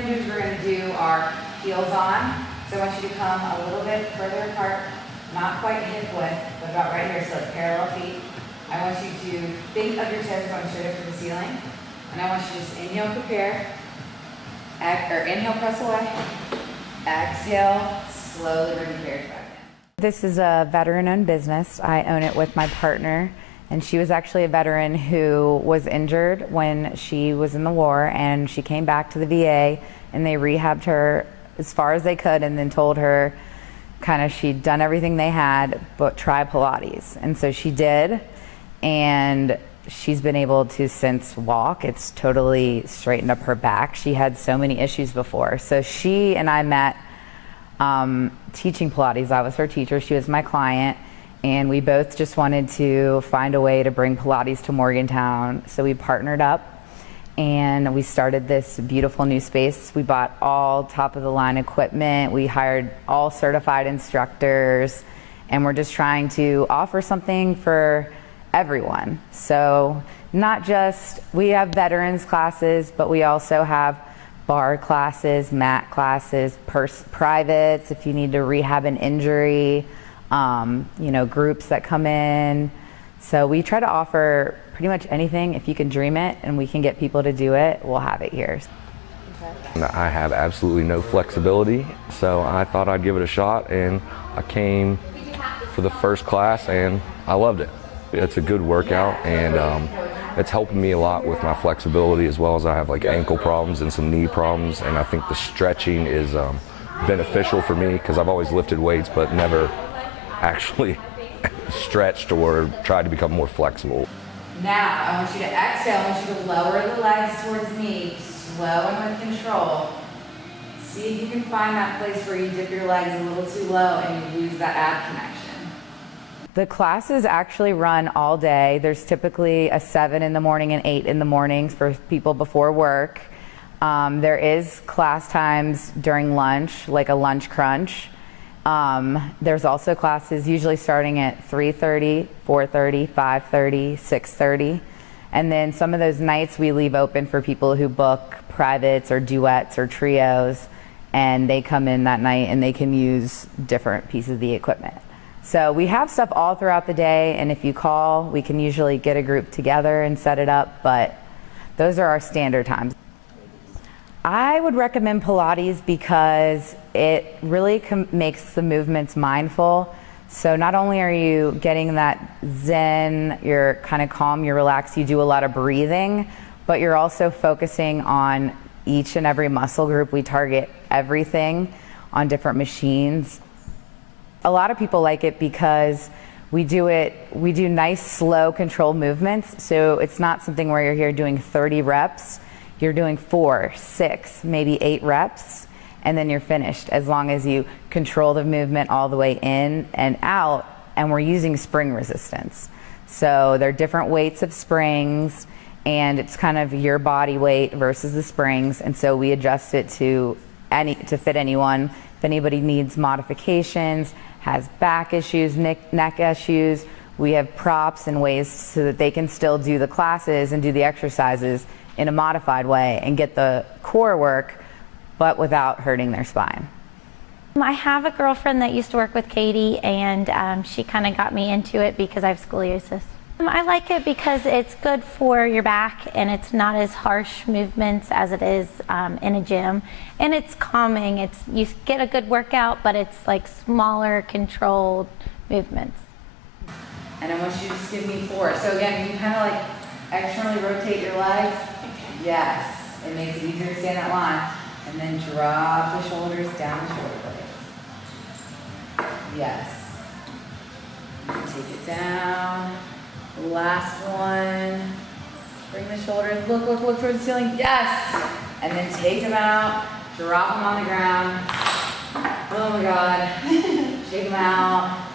going to do is we're going to do our heels on. So I want you to come a little bit further apart, not quite hip width, but about right here, so like parallel feet. I want you to think of your toes going straight up to the ceiling. And I want you to just inhale, prepare, inhale, press away, exhale, slowly bring the carriage back in. This is a veteran-owned business. I own it with my partner, and she was actually a veteran who was injured when she was in the war, and she came back to the VA, and they rehabbed her as far as they could, and then told her kind of she'd done everything they had, but try Pilates. And so she did, and she's been able to since walk. It's totally straightened up her back. She had so many issues before. So she and I met teaching Pilates. I was her teacher, she was my client, and we both just wanted to find a way to bring Pilates to Morgantown. So we partnered up and we started this beautiful new space. We bought all top of the line equipment. We hired all certified instructors, and we're just trying to offer something for everyone. So not just, we have veterans classes, but we also have bar classes, mat classes, privates if you need to rehab an injury, you know, groups that come in. So we try to offer pretty much anything. If you can dream it and we can get people to do it, we'll have it here. I have absolutely no flexibility, so I thought I'd give it a shot, and I came for the first class and I loved it. It's a good workout, and it's helping me a lot with my flexibility, as well as I have like ankle problems and some knee problems, and I think the stretching is beneficial for me because I've always lifted weights but never actually stretched or tried to become more flexible. Now, I want you to exhale. I want you to lower the legs towards me, slow and with control. See if you can find that place where you dip your legs a little too low and you lose that ab connection. The classes actually run all day. There's typically a 7 in the morning and 8 in the mornings for people before work. There is class times during lunch, like a lunch crunch. There's also classes usually starting at 3:30, 4:30, 5:30, 6:30. And then some of those nights we leave open for people who book privates or duets or trios, and they come in that night and they can use different pieces of the equipment. So we have stuff all throughout the day, and if you call, we can usually get a group together and set it up, but those are our standard times. I would recommend Pilates because it really makes the movements mindful. So not only are you getting that zen, you're kind of calm, you're relaxed, you do a lot of breathing, but you're also focusing on each and every muscle group. We target everything on different machines. A lot of people like it because we do nice, slow, controlled movements. So it's not something where you're here doing 30 reps. You're doing 4, 6, maybe 8 reps, and then you're finished, as long as you control the movement all the way in and out, and we're using spring resistance. So there are different weights of springs, and it's kind of your body weight versus the springs, and so we adjust it to fit anyone. If anybody needs modifications, has back issues, neck issues, we have props and ways so that they can still do the classes and do the exercises in a modified way and get the core work, but without hurting their spine. I have a girlfriend that used to work with Katie, and she kind of got me into it because I have scoliosis. I like it because it's good for your back, and it's not as harsh movements as it is in a gym, and it's calming. You get a good workout, but it's like smaller, controlled movements. And I want you to just give me 4. So again, you kind of like externally rotate your legs. Yes, it makes it easier to stay in that line. And then drop the shoulders down the shoulder blades. Yes. Take it down. Last one. Bring the shoulders, look towards the ceiling. Yes! And then take them out, drop them on the ground. Oh my God. Shake them out.